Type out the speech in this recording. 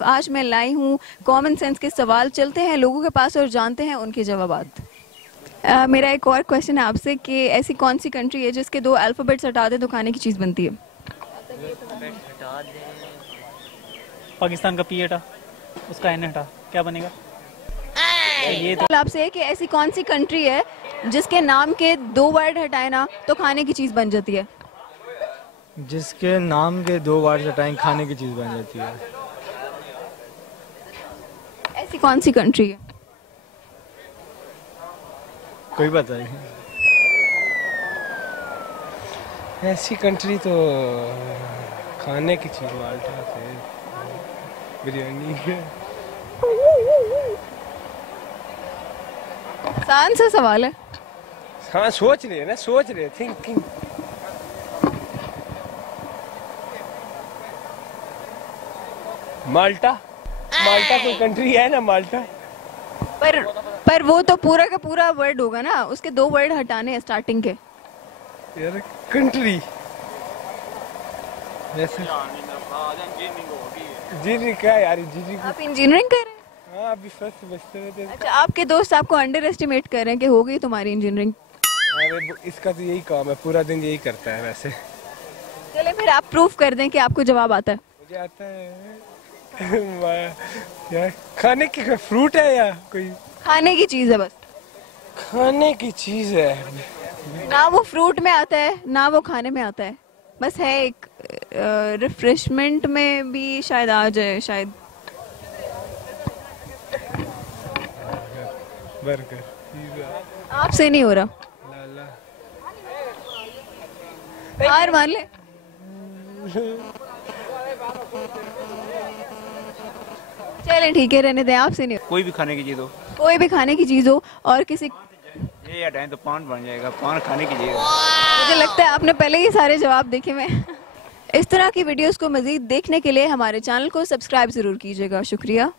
आज मैं लाई हूँ कॉमन सेंस के सवाल। चलते हैं लोगों के पास और जानते हैं उनके जवाबात। मेरा एक और क्वेश्चन है आपसे कि ऐसी कौन सी कंट्री है जिसके 2 अल्फ़ाबेट्स हटा दे तो खाने की चीज़ बनती है? पाकिस्तान का पी हटा, उसका एन हटा, क्या बनेगा? ये तो आपसे है कि ऐसी कौन सी कंट्री है जिसके नाम के 2 वर्ड हटाए ना तो खाने की चीज़ बन जाती है? जिसके नाम के 2 वर्ड हटाएं खाने की चीज़ बन जाती है। ऐसी कौन सी कंट्री है? कोई पता नहीं। ऐसी कंट्री तो खाने की चीज़ माल्टा से बिरयानी है। आसान सा सवाल है। हाँ सोच रहे ना, सोच रहे थिंकिंग। माल्टा, माल्टा कोई कंट्री है ना माल्टा? पर वो तो पूरा का पूरा वर्ड होगा ना, उसके 2 वर्ड हटाने हैं स्टार्टिंग के। यार कंट्री ऐसे जी क्या यार जी आप इंजीनियरिंग कर रहे हैं? हाँ अभी फर्स्ट सेमेस्टर में। अच्छा, आपके दोस्त आपको अंडर एस्टिमेट कर रहे हैं कि हो गई तुम्हारी इंजीनियरिंग? अरे इसका तो यही काम है, पूरा दिन यही करता है वैसे। चले फिर आप प्रूफ कर दें कि आपको जवाब आता है। मुझे आता है यार। खाने की फ्रूट है या कोई खाने की चीज़ है बस। खाने की चीज़ है ना वो फ्रूट में आता है ना वो खाने में आता है, बस है एक रिफ्रेशमेंट में भी शायद आ जाए शायद। Burger pizza. आपसे नहीं हो रहा, लाला हार मान ले। चलें ठीक है, रहने दें, आपसे नहीं हो। कोई भी खाने की चीज हो, कोई भी खाने की चीज़ हो और किसी, ये हटाएं तो पान बन जाएगा। पान खाने की चीज है। मुझे लगता है आपने पहले ही सारे जवाब देखे मैं। इस तरह की वीडियोस को मज़ीद देखने के लिए हमारे चैनल को सब्सक्राइब ज़रूर कीजिएगा। शुक्रिया।